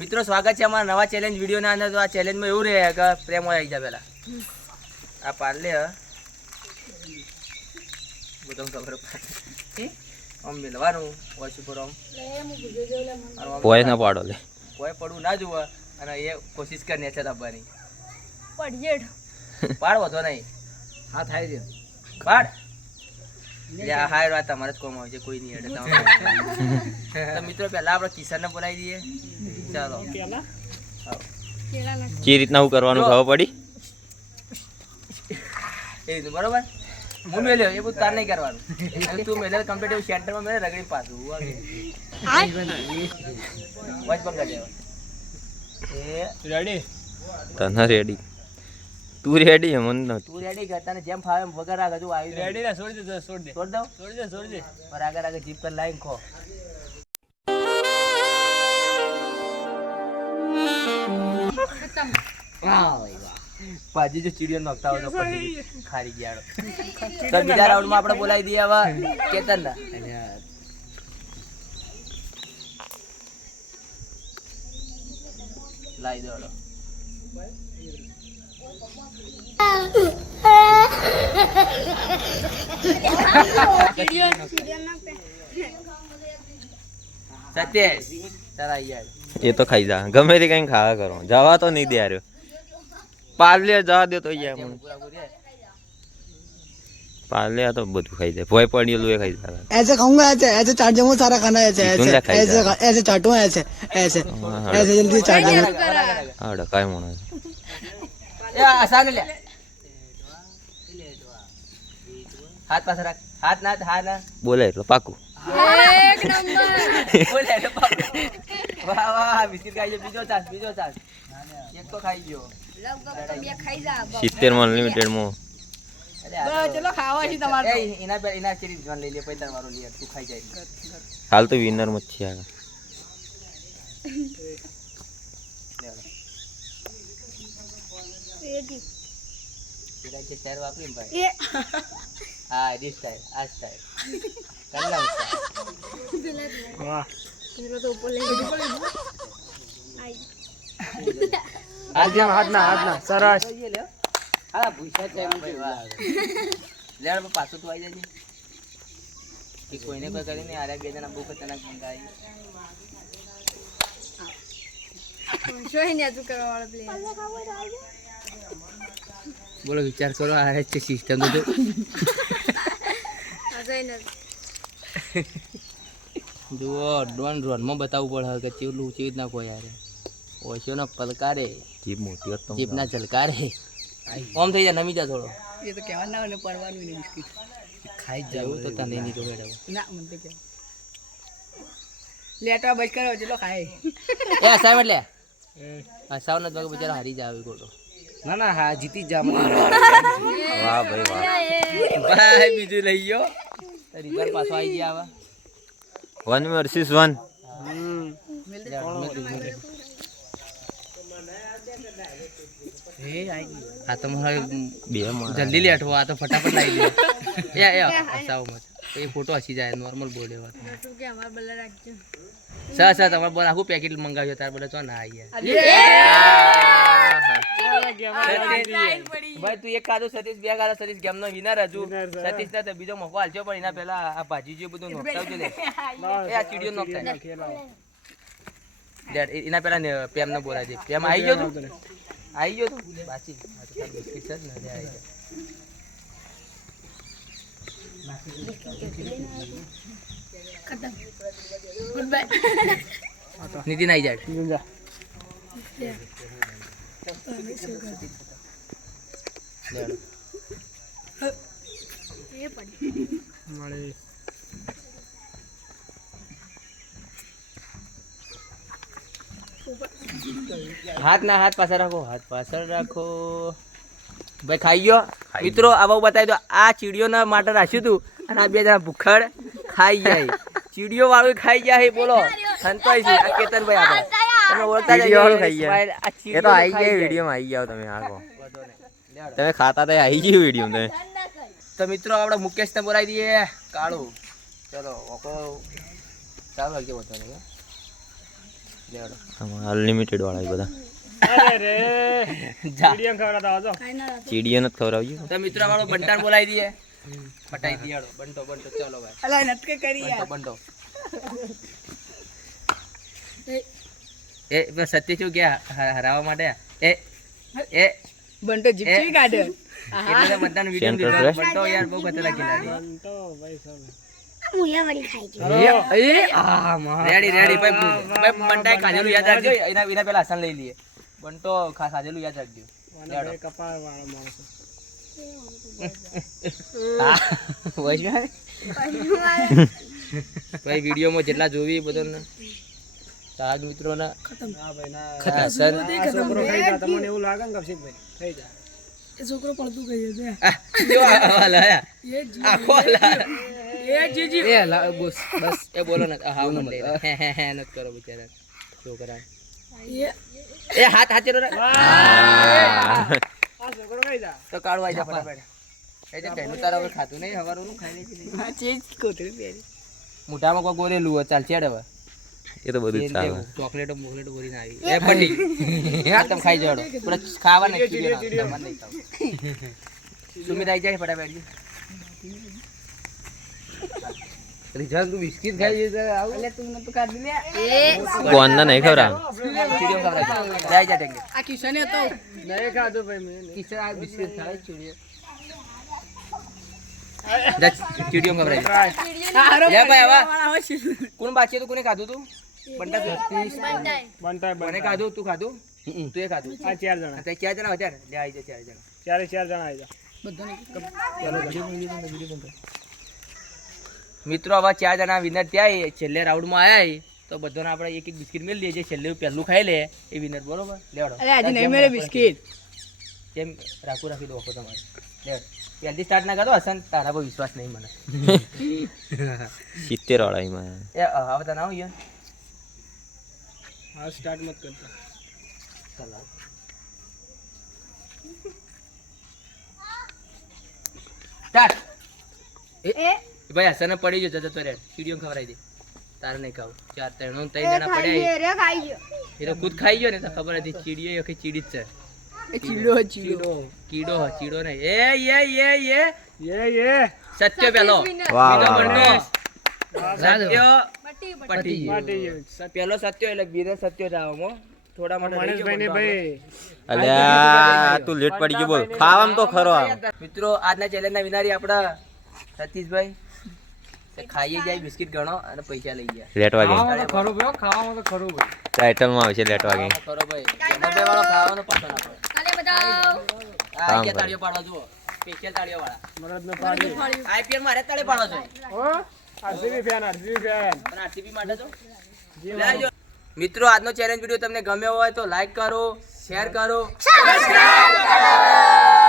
મિત્રો સ્વાગત છે અમારા નવા ચેલેન્જ વિડીયોના અંદર. તો આ ચેલેન્જમાં એવું રહે કે પ્રેમ હોય આવી જાય પહેલાં આ પાર્લે બધું ખબર આમ મિલવાનું વોઇસ ઉપર આમ વોઇસ ના પાડો લે કોઈ પડવું ના જુએ અને એ કોશિશ કરી નેચર આપવાની પડિયેડ પાડ વધો નહીં હા થાય છે પાડ હાય વાત તમારે જ કોમ હોય છે કોઈ નહીં એટલે તો મિત્રો પહેલા આપણે કિશનને બોલાવી દઈએ. ચાલો જે રીતના હું કરવાનું ખબર પડી એ રીતનું બરોબર. હું મેલ્યો એ બધું તાર નહીં કરવાનું અને તું મેલે કમ્પ્લીટ એવું સેન્ટરમાં મેળે રગડી પાછું વોઇસ બંધ કરી દેવા. એ રેડી તને રેડી તું રેડી એમ મને તું રેડી કર તને જેમ ફાવે એમ વગર આગળ તું આવી રેડી ના છોડ દે છોડ દઉં છોડ દે પર આગળ જીપ કર લાઈન ખો પાજી જો ચીડિયો નોખતા હોય તો પછી ખારી ગયા. તો બીજા રાઉન્ડમાં આપણે બોલાવી દઈએ હવે કેતન ના. લાવી દો સત્યેશ તારા યાર એ તો ખાઈ જા ગમે તે કઈ ખાવા કરો જવા તો નહીં દે આર્યો પાર્લે જવા દે તો યાર મને पाले तो બધું ખાઈ જાય ભોય પડેલું એ ખાઈ જાય ऐसे खाऊंगा ऐसे चाट जाऊंगा सारा खाना ऐसे ऐसे चाटूंगा ऐसे ऐसे ऐसे जल्दी चाट जाऊंगा આડા કાઈ મોણ એ આસાને લે હાથ પાસે રાખ હાથ ના બોલે એટલે પાકું એક નંબર બોલે એટલે પાકું. વાહ વાહ બિસ્કિટ ખાઈ ગયો. બીજો ચાન્સ એક તો ખાઈ ગયો. લગભગ બે ખાઈ જા 70 માં અનલિમિટેડ માં ચલો ખાવા છે તમારે એ એના ચીરી જોન લઈ લે પછી તાર વારો લે તું ખાઈ જાય. હાલ તો વિનર મચ્છી આ રેડી તેરા જે ચાર વાપરી ને ભાઈ એ હા this style આ style કલ્લા વાહ તેરો તો ઉપર લઈ આઈ હાથ ના સરસ હા ભૂસા છે ભાઈ વાહ લેડ પાછું તું આવી જજે કે કોઈને કોઈ કરીને આરે બે જણા બહુ ખતરનાક મંગાઈ જોઈ ને તું કરવા વાળો પ્લે બોલો વિચાર કરો આ છે સિસ્ટમ તો આ જોઈ ને જુઓ ડોન રોનમાં બતાવવું પડે કે ચેવલું ચેવી રીતના કોઈ યાર ઓશોનો પલકારે જીપ મોટી હતો જીપના ઝલકારે ઓમ થઈ જાય નમી જા થોડો ये तो क्या ना उन्हें परवानगी नहीं बिस्किट ખાઈ જાવ તો તને નહીં તો બેઠો ना मन तो क्या लेटवा बच करो चलो खाए એ અસાઇનમેન્ટ લે અસાવ ન તો બિચારા હારી જાવ ગોટો ના હા જીતી જ જા વાહ ભાઈ વાહ ભાઈ બીજું લઈ ગયો રિઝલ્ટ પાછો આવી ગયા હવે 1 વર્સિસ 1 આ તો મારે બે માં જલ્દી લેટવો આ તો ફટાફટ લાવી દે એ અસાવ મત એ ફોટો હસી જાય નોર્મલ બોર્ડ એવા તું કે અમાર બલ્લા રાખજો સર તમારે બોલ આખું પેકેટ મંગાવ્યો તાર બોલે ચો ના આવી ભાઈ તું એક કાદો સતીશ બે કાદો સતીશ ગેમ નો વિનર હજુ સતીશ ને તો બીજો મોકો હાલજો પણ એના પેલા આ ભાજી જે બધું નોખતાવજો લે એ આ ચીડિયો નોખતા એના પેલા પેમ ને બોલા દે પેમ આવી ગયો તું બાચી બિસ્કિટ છે ને આવી ગયો ખતમ ગુડ બાય નીતિન આવી જાય એ પડી હાથ પાછળ રાખો ભાઈ ખાઈ ગયો મિત્રો આવા બતાવી દો આ ચીડિયો માટે રાખ્યું તું અને આ બે જણા ભૂખડ ખાઈ જાય ચીડિયો વાળું ખાઈ જાય બોલો સંતોષ છે આ કેતનભાઈ આપણે તમે ઓળખતા જ ખાઈ ગયા એ તો આવી ગયા વિડિયો માં આવી ગયા તમે આખો તમે ખાતા તો આવી ગયું વિડિયો તમે તો મિત્રો આપણે મુકેશ ને બોલાવી દઈએ કાળું ચલો ઓકો ચાલો વાગ્યે બતાવો લેવડો અનલિમિટેડ વાળા એ બધા જા ખાઈ ના રાખો. ચીડીઓ નથી ખવડાવજો તો મિત્રો વાળો બંટાને બોલાવી દઈએ પટાઈ દિયાડો બંટો બંટો ચાલો ભાઈ अल्लाह नटके करी બંટો બંટો એ, એ બસ સત્ય શું ગયા હરાવવા માટે એ એ बंटो जिप्सी काटे એટલે તો બંટાનો વિડિયો Central લીધો Press. બંટો યાર બહુ ખતરનાક ખેલાડી રેડી રેડી ભાઈ બંટાએ ખાધેલું યાદ રાખજો એના પેલા હસન લઈ લઈએ બંટો ખાધેલું યાદ રાખજો લેવડો હા વૈષ્ણવ ભાઈ વિડીયોમાં જેટલા જોવી એ બધાને તાજ મિત્રોના હસન ये छोकरो पड़तू गई है જો વાલા આખો વાલા ये जी जी એ બસ બસ એ બોલો ને હા મત લે હે નત કરો બિચારા છોકરા ये એ હાથ હાથે રો તો કાઢવા જા ફટાફટ એ જે કહેલું તારા હવે ખાતું નહીં હવારનું ખાઈ લે છે चीज कोतरी पेरी મોઢામાં કોઈ ગોરેલું હોય ચાલ ચેડ હવે એ તો બધું જ ચાલે ચોકલેટો મોકલેટો ભરીને આવી એ પડી હા તમે ખાઈ જાડો પૂરા ખાવા નહીં ચીડિયો ના નહીં ખાવ સુમિત આવી જાય ફટાફટ રીઝાન તું બિસ્કિટ ખાઈ જશે આવું अल्लाह तुमने तो कर दिया કોણના નહીં ખવડાવ ચીડિયો ખવડાવ જાય જા ટેંગે आ किशन है तो નહીં ખાધું ભાઈ મેં કિસે આ બિસ્કિટ ખાય ચીડિયો જા ચીડિયો ખવડાવી हारो લે ભાઈ આવા वाला हो छी કોણ બાકી હતું કોને ખાધું તું બંટા બંટાઈ. મને ખાધું તું ખાધું તું એ ખાધું આ 4 જણા તે 4 જણા હતા ને લે આવી જાય 4 જણા મિત્રો આવા 4 જણા વિનર ત્યાં છેલ્લે રાઉન્ડમાં આયા તો બધાને આપણે એક એક બિસ્કિટ મેળ દઈએ જે છેલ્લે પહેલું ખાઈ લે એ વિનર બરોબર લેવડો अरे आज नहीं मेरे बिस्किट કેમ રાખી દો આખો તમારે લેવડ પહેલી સ્ટાર્ટ ના કરો હસન તારા પર વિશ્વાસ નહીં મને 70 વાળા એમાં એ હવે તને આવું યાર हाँ स्टार्ट मत करता ચાલો સ્ટાર્ટ એ ભાઈ હસન પડી ગયો જતો રે ચીડિયો ખવડાવી દે તારે નહીં ખાવું 4 3 જણા પડ્યા એ તો ખુદ ખાઈ ગયો ને તો ખબર હતી ચીડિયો એ ચીડી જ છે चिल्लो चिल्लो કીડો નહીં એ સત્ય પેલો વાહ બીજો વાહ બંટો. વાહ સત્ય પટી પટી પેલો સત્ય એટલે બીજો સત્ય જાવમો થોડા માટે અલ્યા તું લેટ પડી ગયો બોલ ખાવામાં તો ખરો આમ મિત્રો આજના ચેલેન્જના વિનારી આપણા સતીશભાઈ તે ખાઈએ જાય બિસ્કિટ ગણો અને પૈસા લઈ ગયા લેટ વાગે ખરો ભાઈ ટાઇટલમાં આવશે લેટ વાગે ખરો ભાઈ જમણભાઈ વાળો ખાવાનો પસંદ આપણો કાલે બતાવ. આ કે તાળીઓ પાડો જુઓ સ્પેશિયલ તાળીઓ વાળા આઈપીએલ મારે તાળી પાડો છો પણ આરસીબી માટે તો લેજો. મિત્રો આજનો ચેલેન્જ વિડિયો તમને ગમ્યો હોય તો લાઈક કરો, શેર કરો, સબસ્ક્રાઇબ કરો.